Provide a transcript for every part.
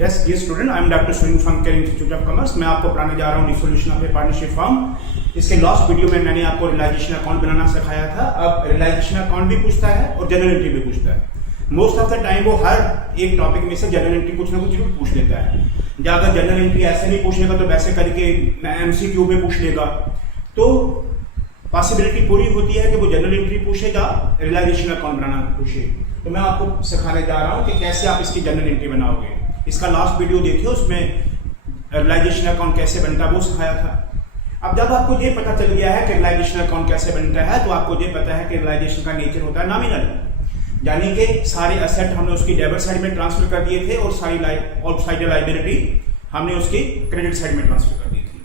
Yes ये student, I am doctor Sunil from care institute of commerce. मैं आपको पढ़ाने जा रहा हूँ dissolution of A partnership form. इसके लास्ट वीडियो में मैंने आपको रियलाइजेशन अकाउंट बनाना सिखाया था। अब रियलाइजेशन अकाउंट भी पूछता है और जनरल एंट्री भी पूछता है। मोस्ट ऑफ द टाइम वो हर एक टॉपिक में से जनरल एंट्री कुछ ना कुछ जरूर पूछ लेता है। या अगर जनरल एंट्री ऐसे नहीं पूछेगा तो वैसे करके MCQ में पूछ लेगा। तो पॉसिबिलिटी पूरी होती है कि वो जनरल एंट्री पूछेगा, रियलाइजेशन अकाउंट बनाना पूछे। तो मैं आपको सिखाने जा रहा हूँ कि कैसे आप इसकी जनरल एंट्री बनाओगे। इसका लास्ट वीडियो देखिए, उसमें रियलाइजेशन अकाउंट कैसे बनता है वो सिखाया था। अब जब आपको ये पता चल गया है कि रियलाइजेशन अकाउंट कैसे बनता है, तो आपको ये पता है कि रियलाइजेशन का नेचर होता है नॉमिनल, यानी कि सारे असेट हमने उसकी डेबिट साइड में ट्रांसफर कर दिए थे और सारी आउटसाइड लायबिलिटी हमने उसकी क्रेडिट साइड में ट्रांसफर कर दी थी।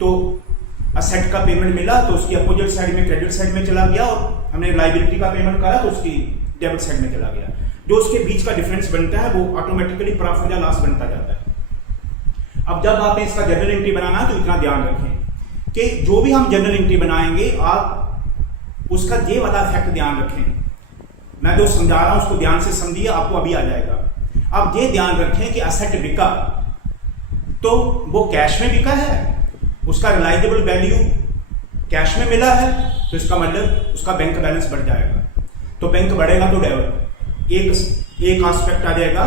तो असेट का पेमेंट मिला तो उसकी अपोजिट साइड में क्रेडिट साइड में चला गया, और हमने लायबिलिटी का पेमेंट करा तो उसकी डेबिट साइड में चला गया। जो उसके बीच का डिफरेंस बनता है वो ऑटोमेटिकली प्रॉफिट या लॉस बनता जाता है। अब जब आपने इसका जनरल एंट्री बनाना है तो इतना ध्यान रखें कि जो भी हम जनरल एंट्री बनाएंगे आप उसका ये वाला फैक्ट ध्यान रखें। मैं जो समझा रहा हूं उसको ध्यान से समझिए, आपको अभी आ जाएगा। अब ये ध्यान रखें कि असेट बिका तो वो कैश में बिका है, उसका रिलायजेबल वैल्यू कैश में मिला है, तो इसका मतलब उसका बैंक बैलेंस बढ़ जाएगा। तो बैंक बढ़ेगा तो डेबिट एक एस्पेक्ट आ जाएगा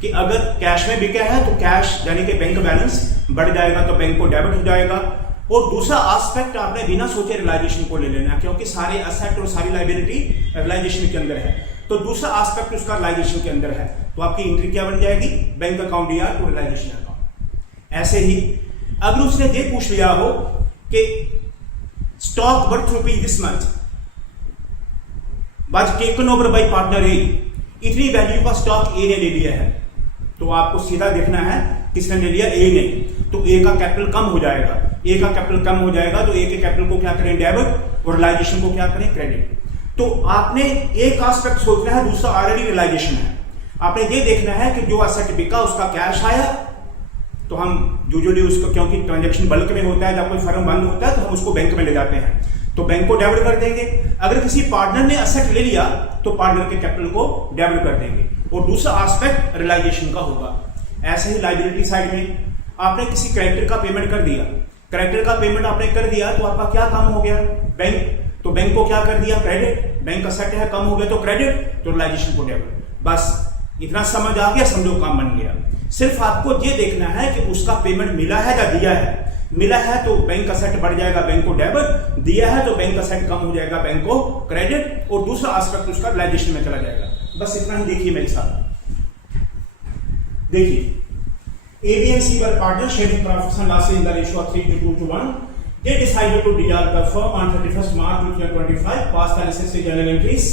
कि अगर कैश में बिका है तो कैश यानी कि बैंक बैलेंस बढ़ जाएगा, तो बैंक को डेबिट हो जाएगा। और दूसरा एस्पेक्ट आपने बिना सोचे रियलाइजेशन को ले लेना, क्योंकि सारे असेट और सारी लायबिलिटी रियलाइजेशन के अंदर है। तो दूसरा एस्पेक्ट उसका रियलाइजेशन के अंदर है, तो आपकी एंट्री क्या बन जाएगी, बैंक अकाउंट या तो रियलाइजेशन अकाउंट। ऐसे ही अगर उसने ये पूछ लिया हो कि stock worth rupees this much was taken over by partner A, इतनी वैल्यू का स्टॉक ए ने ले लिया है, तो आपको सीधा देखना है किसने ले लिया, ए ने। तो ए का कैपिटल कम हो जाएगा, ए का कैपिटल कम हो जाएगा तो ए के कैपिटल को क्या करें, डेबिट, और रियलाइजेशन को क्या करें, क्रेडिट। तो आपने एक एस्पेक्ट सोचना है, दूसरा ऑलरेडी रियलाइजेशन है। आपने ये देखना है कि जो असेट बिका उसका कैश आया, तो हम यूजुअली उसको, क्योंकि ट्रांजैक्शन बल्क में होता है, जब कोई फर्म बंद होता है तो हम उसको बैंक में ले जाते हैं, तो बैंक को डेबिट कर देंगे। अगर किसी पार्टनर ने असेट ले लिया तो पार्टनर के कैपिटल को डेबिट कर देंगे, और दूसरा एस्पेक्ट रियलाइजेशन का होगा। ऐसे ही लायबिलिटी साइड में आपने किसी क्रेडिटर का पेमेंट कर दिया, क्रेडिटर का पेमेंट आपने कर दिया तो आपका क्या काम हो गया, बैंक। तो बैंक को क्या कर दिया, क्रेडिट। बैंक असेट है, कम हो गया तो क्रेडिट, तो रियलाइजेशन को डेबिट। बस इतना समझ आ गया, समझो काम बन गया। सिर्फ आपको ये देखना है कि उसका पेमेंट मिला है या दिया है। मिला है तो बैंक असेट बढ़ जाएगा, बैंक को डेबिट, दिया है तो बैंक असेट कम हो जाएगा, बैंक को क्रेडिट, और दूसरा एस्पेक्ट उसका रियलाइजेशन में चला जाएगा। बस इतना ही देखिए मेरे साथ। देखिए A, B and C were partners sharing profits and losses in the ratio of 3:2 to 1. They decided to dissolve the firm on 31st March 2025. Passed the necessary journal entries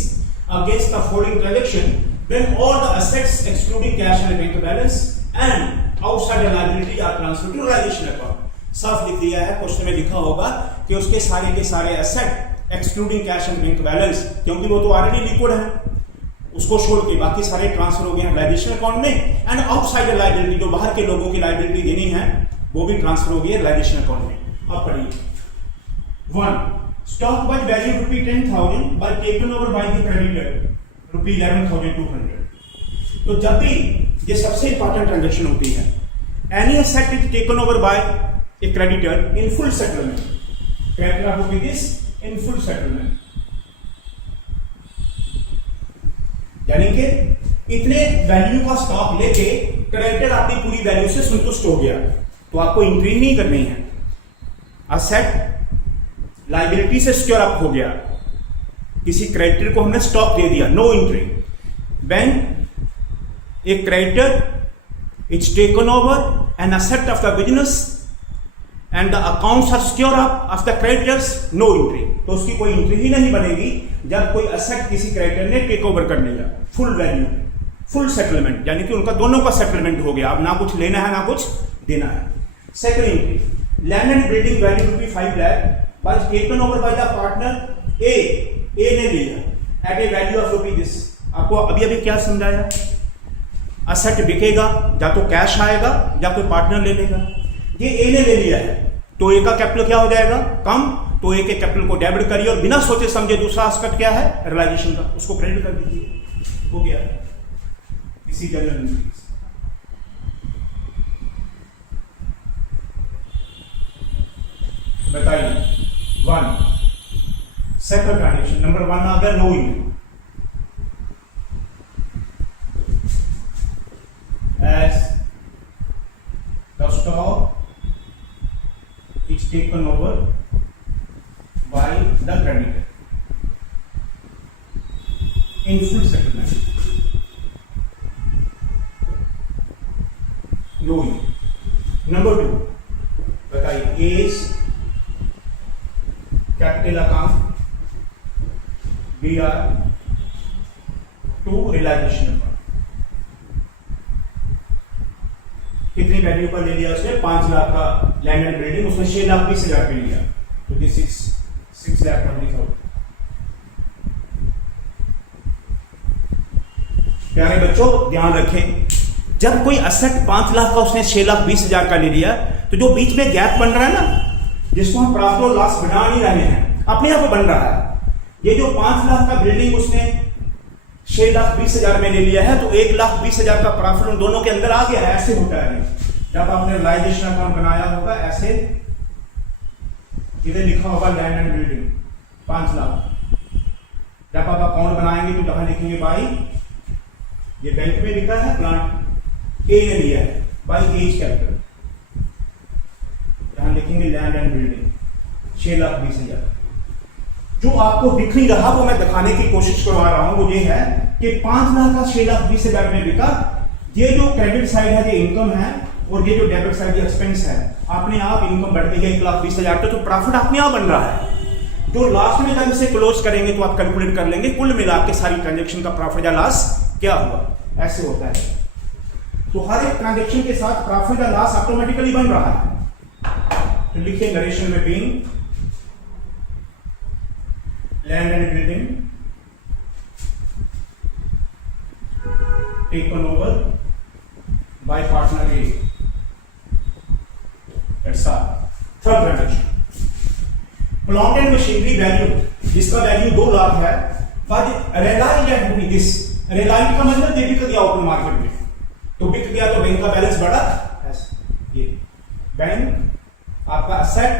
against the following transaction when all the assets excluding cash and bank balance and outside the liability are transferred to realization account. साफ लिख दिया है, question में लिखा होगा कि उसके सारे के सारे asset excluding cash and bank balance, क्योंकि वो तो ऑलरेडी लिक्विड है, उसको छोड़ के बाकी सारे ट्रांसफर हो गए हैं रियलाइजेशन अकाउंट में। एंड आउटसाइड लायबिलिटी, जो बाहर के लोगों की लायबिलिटी देनी है वो भी ट्रांसफर हो गई है रियलाइजेशन अकाउंट में। अब पढ़िए 1 stock was value ₹10,000 by taken over by the creditor ₹11,200। तो जब भी, ये सबसे इंपॉर्टेंट ट्रांजैक्शन होती है, any asset is taken over bye A creditor in full settlement, creditor of this in full settlement, यानी कि इतने वैल्यू का स्टॉक लेके क्रेडिटर अपनी पूरी वैल्यू से संतुष्ट हो गया, तो आपको एंट्री नहीं करनी है। असेट लायबिलिटी से सिक्योर अप हो गया, किसी क्रेडिटर को हमने स्टॉक दे दिया, no entry. When a creditor is taken over an asset of the business and the accounts are secure of the creditors, no entry. तो उसकी कोई एंट्री ही नहीं बनेगी जब कोई असेट किसी क्रेडिटर ने टेक ओवर कर लिया, फुल वैल्यू, फुल सेटलमेंट, यानी कि उनका दोनों का सेटलमेंट हो गया, अब ना कुछ लेना है ना कुछ देना है। Second entry, land and building value ₹5 lakh was taken over by the partner A ने लिया at a value of ₹this. आपको अभी अभी क्या समझाया, असेट बिकेगा, या तो कैश आएगा या कोई पार्टनर ले लेगा। ये ए ने ले लिया है तो ए का कैपिटल क्या हो जाएगा, कम, तो ए के कैपिटल को डेबिट करिए, और बिना सोचे समझे दूसरा एस्पेक्ट क्या है, रियलाइजेशन का, उसको क्रेडिट कर दीजिए, हो गया। इसी जनरल एंट्रीज बताइए 1 सेकंड ट्रांजेक्शन नंबर 1 आ गया knowing as the stock is taken over by the creditor in full settlement. Knowing. Number 2, बताइए A's capital account, BR to realization account. कितनी वैल्यू का ले लिया उसने 5 लाख का लैंड एंड बिल्डिंग, उसने 6,20,000 पे लिया, तो दिस इज 6,20,000। प्यारे बच्चों ध्यान रखें, जब कोई असेट 5 लाख का उसने 6,20,000 का ले लिया, तो जो बीच में गैप बन रहा है ना, जिसको हम प्रॉफिट और लॉस बना नहीं रहे हैं, अपने आप बन रहा है। ये जो 5 लाख का बिल्डिंग उसने 6,20,000 में ले लिया है, तो 1,20,000 का प्रॉफिट उन दोनों के अंदर आ गया है। ऐसे होता है जब आपने रियलाइजेशन अकाउंट बनाया होगा, ऐसे इधर लिखा होगा लैंड एंड बिल्डिंग 5 लाख। जब आप अकाउंट बनाएंगे तो कहां लिखेंगे, भाई ये बैंक में लिखा है, प्लांट ए ने लिया है, बाई एज कैपिटल, यहां लिखेंगे लैंड एंड बिल्डिंग 6,20,000। जो आपको दिख नहीं रहा वो मैं दिखाने की कोशिश करवा रहा हूं, वो ये है कि 5 लाख का 6,20,000 में बिका। ये जो क्रेडिट साइड है ये इनकम है, और ये जो डेबिट साइड ये एक्सपेंस है। अपने आप इनकम बढ़ गई है 1,20,000, तो प्रॉफिट अपने आप बन रहा है। जो लास्ट में जब इसे क्लोज करेंगे तो आप कैलकुलेट कर लेंगे कुल मिला के सारी ट्रांजेक्शन का प्रॉफिट या लॉस क्या हुआ। ऐसे होता है, तो हर एक ट्रांजेक्शन के साथ प्रॉफिट या लॉस ऑटोमेटिकली बन रहा है। तो लिखिए नरेशन में being land and building taken over by partner A. That's all. Third transaction. Plant and machinery value, जिसका वैल्यू 2 लाख है, but realized at rupees. realized का मतलब ये बिक गया ओपन मार्केट में, तो बिक गया तो बैंक का बैलेंस बढ़ा। ये बैंक आपका असेट,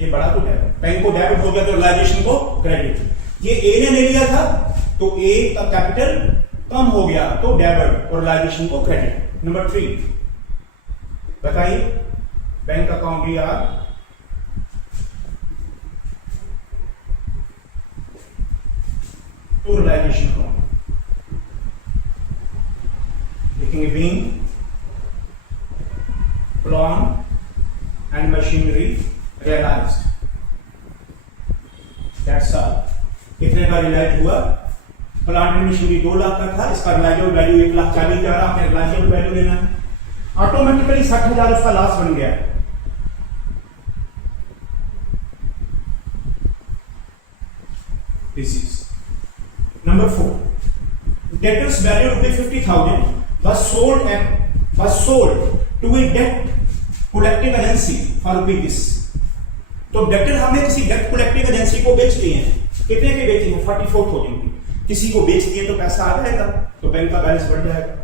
ये बड़ा तो डेबिट, बैंक को डेबिट हो गया तो रियलाइजेशन को क्रेडिट। ये ए ने ले लिया था तो ए का कैपिटल कम हो गया तो डेबिट और रियलाइजेशन को क्रेडिट। नंबर 3 बताइए bank account BR to realisation account, लिखेंगे being plant and machinery realized. That's all. कितने का रियलाइज हुआ? प्लांट एंड मशीनरी 2 लाख का था, इसका रियलाइजेबल वैल्यू 1,40,000, आपने रियलाइजेबल वैल्यू लेना है। ऑटोमेटिकली 60,000 उसका लॉस बन गया। This is number 4। Debtors value ₹50,000 was sold to a debt collecting agency for ₹this। तो डेप्टर हमने किसी डेप्ट कलेक्टिंग एजेंसी को बेच दिए हैं। कितने के बेचे हैं? 44,000 की। किसी को बेच दिए तो पैसा आ जाएगा, तो बैंक का बैलेंस बढ़ जाएगा।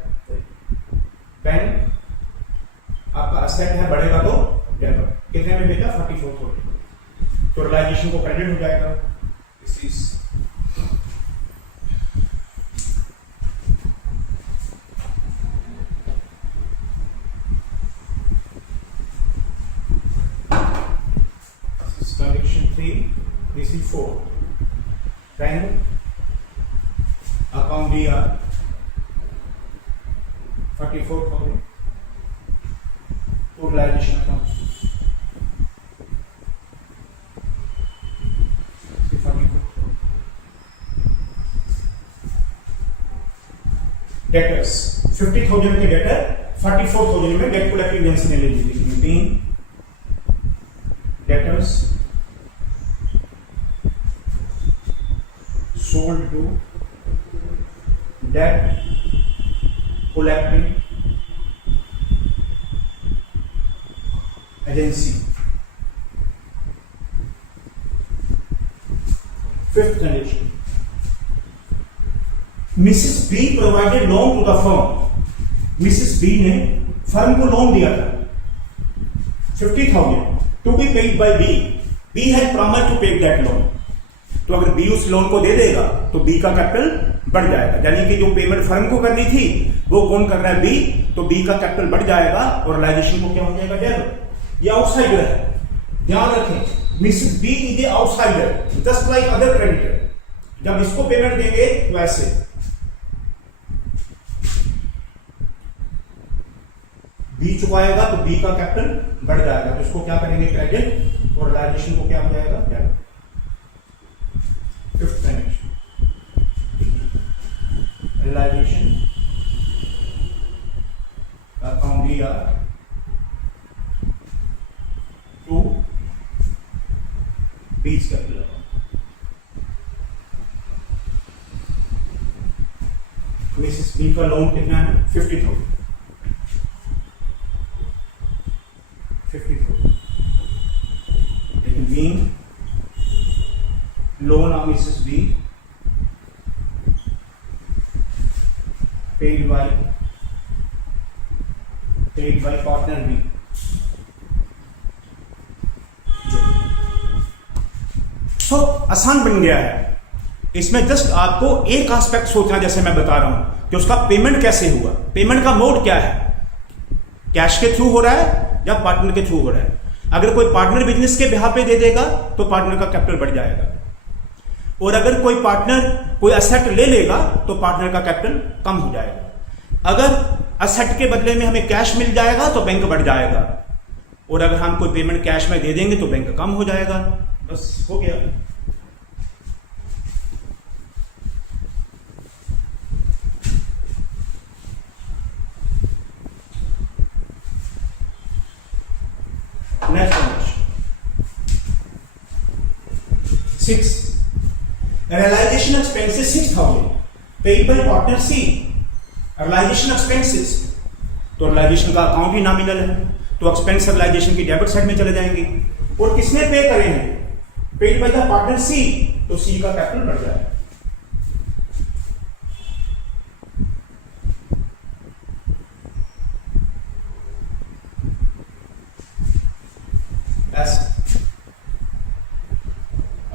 बैंक आपका असेट है, बढ़ेगा तो डेबिट। कितने में बेचा? 44,000, तो रियलाइजेशन को क्रेडिट हो जाएगा। This is transaction 3, this is 4. Then account BR 44,000 to realization account 44,000. Debtors 50,000 के डेटर 44,000 में डेट कलेक्टिंग एजेंसी ने ले ली। Being debtors sold to debt collecting agency। Fifth condition, Mrs. B provided loan to the firm। Mrs. B ने firm को loan दिया था 50,000, to be paid by B, B has promised to pay that loan. तो अगर B उस loan को दे देगा तो बी का कैपिटल बढ़ जाएगा, यानी कि जो पेमेंट फर्म को करनी थी वो कौन कर रहा है, बी, तो बी का कैपिटल बढ़ जाएगा और रियलाइजेशन को क्या हो जाएगा, डेबिट। ये आउटसाइडर है, ध्यान रखें, Mrs B is a outsider just like other creditor. जब इसको पेमेंट देंगे तो ऐसे बी चुकाएगा तो बी का कैपिटल बढ़ जाएगा, तो इसको क्या करेंगे, क्रेडिट, और रियलाइजेशन को क्या हो जाएगा, debit. Fifth dimension, realisation account to बीच कैपिटल अकाउंट। मिसेस बी का लोन कितना है, 50,000, 50,000। लेकिन being loan of Mrs. B paid by partner B। So आसान बन गया है। इसमें जस्ट आपको एक एस्पेक्ट सोचना, जैसे मैं बता रहा हूं कि उसका पेमेंट कैसे हुआ, पेमेंट का मोड क्या है, कैश के थ्रू हो रहा है या पार्टनर के थ्रू हो रहा है। अगर कोई पार्टनर बिजनेस के बिहाफ पे दे देगा तो पार्टनर का कैपिटल बढ़ जाएगा, और अगर कोई पार्टनर कोई असेट ले लेगा तो पार्टनर का कैपिटल कम हो जाएगा। अगर असेट के बदले में हमें कैश मिल जाएगा तो बैंक बढ़ जाएगा, और अगर हम कोई पेमेंट कैश में दे देंगे तो बैंक कम हो जाएगा। बस हो गया। Next 6, realization expenses 6,000 paid by partner C, realization expenses, तो realization का अकाउंट ही नॉमिनल है, तो एक्सपेंस रियलाइजेशन की डेबिट साइड में चले जाएंगे। और किसने पे करे हैं, paid by the partner C, तो C का कैपिटल बढ़ जाएगा।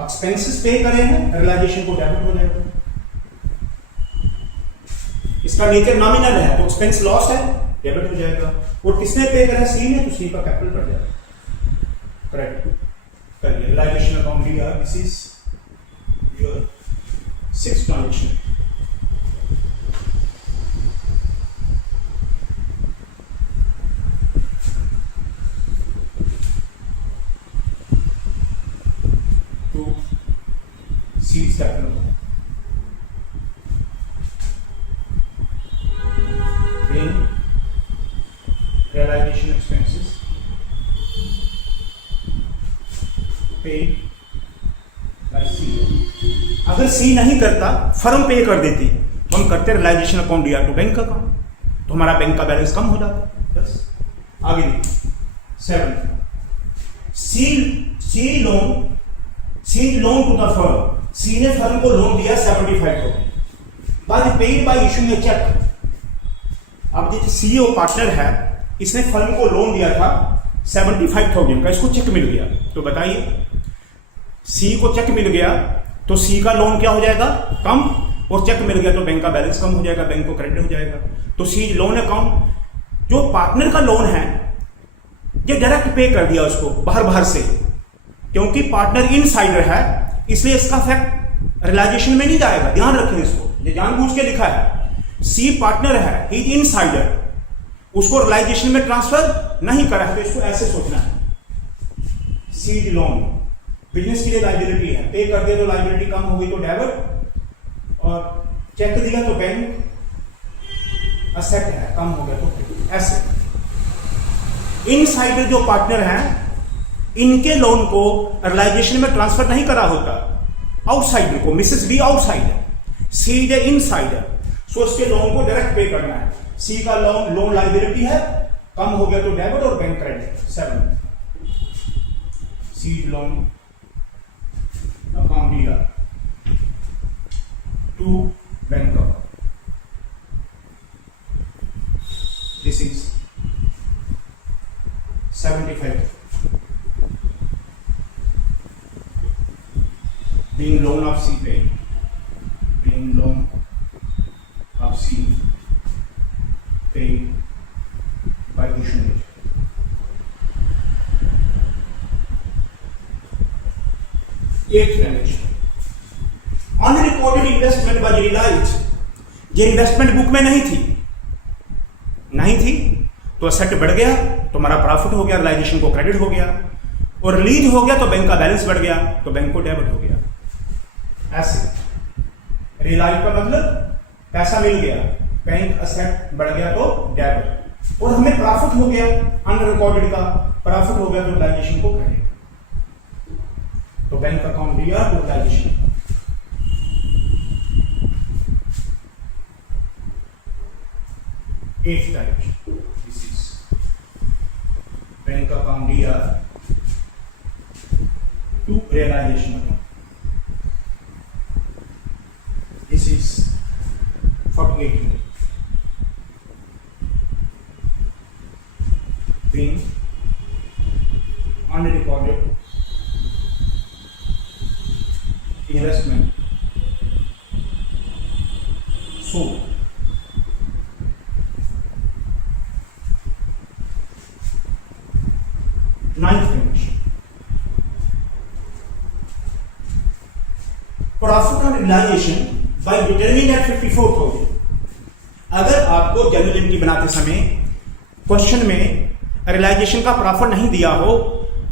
एक्सपेंसेस पे करे हैं, रियलाइजेशन को डेबिट हो जाएगा। इसका नेचर नॉमिनल है तो एक्सपेंस लॉस है, डेबिट हो जाएगा। और किसने पे करा, सी ने, तो सी का कैपिटल बढ़ जाएगा। करेक्ट करिए, रियलाइजेशन अकाउंट दिया, this is your 6th transaction. C's capital in realization expenses paid by C। अगर C नहीं करता, फर्म पे कर देती, तो हम करते रियलाइजेशन अकाउंट दिया टू बैंक अकाउंट, तो हमारा बैंक का बैलेंस कम हो जाता। बस आगे देखिए 7, C loan to the firm, C ने फर्म को लोन दिया 75,000, बाद paid by issuing a cheque. अब जो सीईओ पार्टनर है, इसने फर्म को लोन दिया था 75,000 का, इसको चेक मिल गया, तो बताइए सी को चेक मिल गया तो सी का लोन क्या हो जाएगा, कम, और चेक मिल गया तो बैंक का बैलेंस कम हो जाएगा, बैंक को क्रेडिट हो जाएगा। तो सी लोन अकाउंट, जो पार्टनर का लोन है ये डायरेक्ट पे कर दिया उसको बाहर से, क्योंकि पार्टनर इनसाइडर है, इसलिए इसका इफेक्ट रियलाइजेशन में नहीं जाएगा। ध्यान रखें इसको, ये जानबूझ के लिखा है। सी पार्टनर है, ही इज इनसाइडर, उसको रियलाइजेशन में ट्रांसफर नहीं करा है, तो इसको ऐसे सोचना है। सी लोन बिजनेस के लिए लाइबिलिटी है, पे कर दिया तो लाइबिलिटी कम हो गई तो डेबिट, और चेक दिया तो बैंक असेट है, कम हो गया तो ऐसे। इनसाइडर जो पार्टनर हैं, इनके लोन को रियलाइजेशन में ट्रांसफर नहीं करा होता, आउटसाइडर को, Mrs B outsider, C is insider, so इसके लोन को डायरेक्ट पे करना है। सी का लोन लाइबिलिटी है, कम हो गया तो डेबिट और bank credit. 7, C loan account दिया to bank account, this is 75। being loan of C paid, being loan of C paid by Bhushan Agent. Eighth transaction, unrecorded investment was realized. ये investment book में नहीं थी तो asset बढ़ गया तो हमारा प्रॉफिट हो गया, रियलाइजेशन को क्रेडिट हो गया, और रिलीज हो गया तो बैंक का बैलेंस बढ़ गया तो बैंक को डेबिट हो गया। ऐसे रियलाइज का मतलब पैसा मिल गया, बैंक असेट बढ़ गया तो डेबिट, और हमें प्रॉफिट हो गया अनरिकॉर्डेड का, प्रॉफिट हो गया तो रियलाइजेशन को क्रेडिट, तो बैंक अकाउंट दिया तो realisation. Eighth direction, this is bank account DR to realization account. This is 48 being unrecorded investment. So ninth condition, profit on realization by determining at 54,000. अगर आपको जनरल एंट्री बनाते समय question में realisation का profit नहीं दिया हो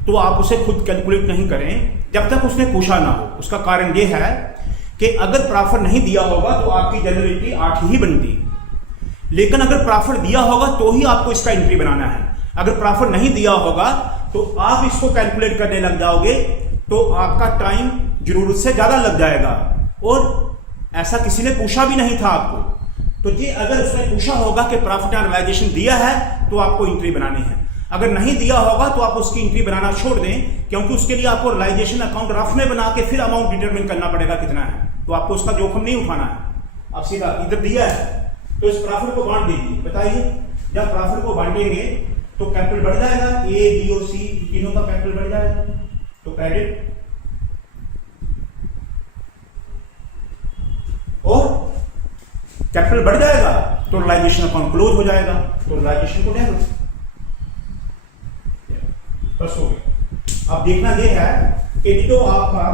तो आप उसे खुद कैलकुलेट नहीं करें जब तक उसने पूछा ना हो। उसका कारण यह है कि अगर प्रॉफिट नहीं दिया होगा तो आपकी जनरल एंट्री 8 ही बनती, लेकिन अगर प्रॉफिट दिया होगा तो ही आपको इसका एंट्री बनाना है। अगर प्रॉफिट नहीं दिया होगा तो आप इसको कैलकुलेट करने लग जाओगे तो आपका टाइम जरूरत से ज्यादा लग जाएगा, और ऐसा किसी ने पूछा भी नहीं था आपको। तो ये अगर उसने पूछा होगा कि प्रॉफिट एंड रियलाइजेशन दिया है तो आपको एंट्री बनानी है, अगर नहीं दिया होगा तो आप उसकी एंट्री बनाना छोड़ दें, क्योंकि उसके लिए आपको रियलाइजेशन अकाउंट रफ में बना के फिर अमाउंट डिटरमिन करना पड़ेगा कितना है, तो आपको उसका जोखिम नहीं उठाना है। अब सीधा इधर दिया है तो इस प्रॉफिट को बांट दीजिए। बताइए जब प्रॉफिट को बांटेंगे तो कैपिटल बढ़ जाएगा, ए बी और सी तीनों का कैपिटल बढ़ जाएगा तो क्रेडिट, और कैपिटल बढ़ जाएगा तो रियलाइजेशन अकाउंट क्लोज हो जाएगा तो रियलाइजेशन को डेबिट। बस हो गया। अब देखना यह है कि जो आपका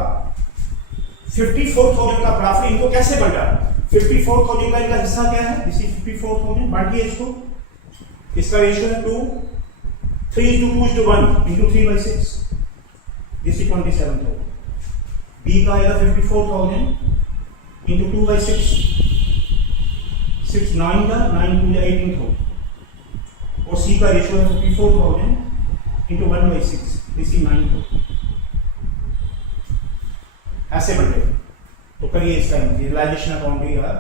54,000 का प्रॉफिट इनको कैसे बढ़ा, 54,000 का इनका हिस्सा क्या है, इसी 54,000 बांटिए इसको, इसका रेशियो है 2, 3:2:1 into 3/6, this is 27,000. B का आएगा 54,000 into 2/6, 6 9 का 9 2 18,000, और C का रेशियो है 54,000 into 1/6, this is 9,000। ऐसे बढ़ गए तो करिए इसका रियलाइजेशन अकाउंट भी यार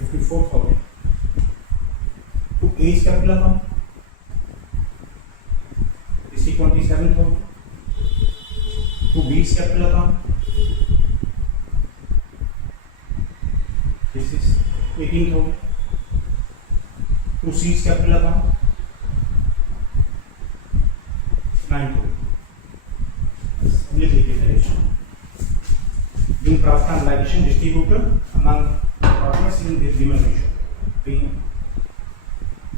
54,000 to A's capital account, this is 27,000 to B's capital account, this is 18,000 to C's capital account, 9,000. Being profit and realization distributed among partners in the agreement ratio, being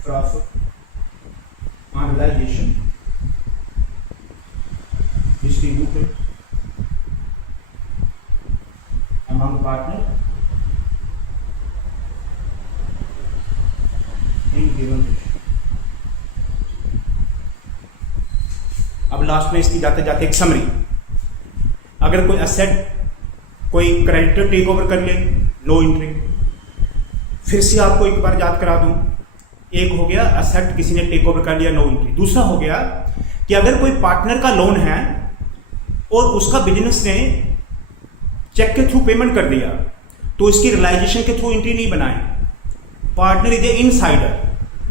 profit and realization distributed among partners in given ratio. अब last में इसकी जाते जाते एक summary, अगर कोई asset कोई creditor take over कर ले, नो एंट्री। फिर से आपको एक बार याद करा दूं, एक हो गया एसेट किसी ने टेक ओवर कर लिया, नो एंट्री। दूसरा हो गया कि अगर कोई पार्टनर का लोन है और उसका बिजनेस ने चेक के थ्रू पेमेंट कर दिया तो इसकी रियलाइजेशन के थ्रू एंट्री नहीं बनाए। पार्टनर इज ए इनसाइडर,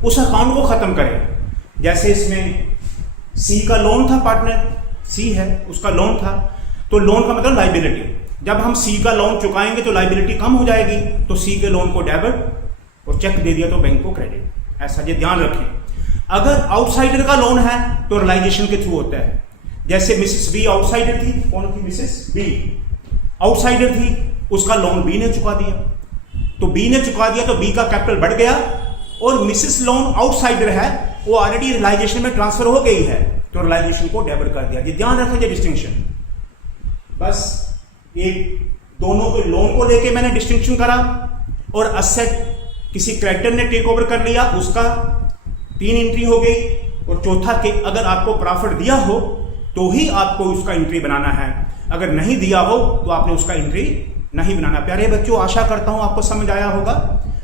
उस अकाउंट को खत्म करे। जैसे इसमें सी का लोन था, पार्टनर सी है, उसका लोन था, तो लोन का मतलब लाइबिलिटी। जब हम सी का लोन चुकाएंगे तो लाइबिलिटी कम हो जाएगी, तो सी के लोन को डेबिट और चेक दे दिया तो बैंक को क्रेडिट। ऐसा ये ध्यान रखें। अगर आउटसाइडर का लोन है तो रियलाइजेशन के थ्रू होता है। जैसे मिसेस बी आउटसाइडर थी, कौन थी? मिसेस बी आउटसाइडर थी, उसका लोन बी ने चुका दिया, तो बी ने चुका दिया तो बी का कैपिटल बढ़ गया, और मिसेस लोन आउटसाइडर है, वो ऑलरेडी रियलाइजेशन में ट्रांसफर हो गई है, तो रियलाइजेशन को डेबिट कर दिया। ये ध्यान रखेंगे डिस्टिंक्शन। बस एक दोनों के लोन को लेके मैंने डिस्टिंक्शन करा, और असेट किसी क्रेडिटर ने टेक ओवर कर लिया, उसका 3 एंट्री हो गई, और चौथा के अगर आपको प्रॉफिट दिया हो तो ही आपको उसका एंट्री बनाना है, अगर नहीं दिया हो तो आपने उसका एंट्री नहीं बनाना। प्यारे बच्चों, आशा करता हूं आपको समझ आया होगा।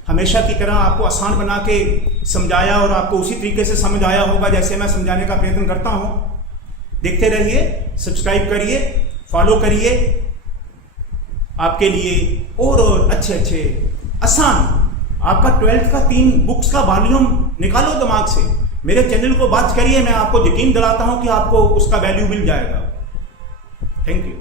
हमेशा की तरह आपको आसान बना के समझाया, और आपको उसी तरीके से समझ आया होगा जैसे मैं समझाने का प्रयत्न करता हूं। देखते रहिए, सब्सक्राइब करिए, फॉलो करिए, आपके लिए और अच्छे आसान आपका 12th का 3 बुक्स का वॉल्यूम निकालो दिमाग से, मेरे चैनल को वॉच करिए, मैं आपको यकीन दिलाता हूं कि आपको उसका वैल्यू मिल जाएगा। Thank you.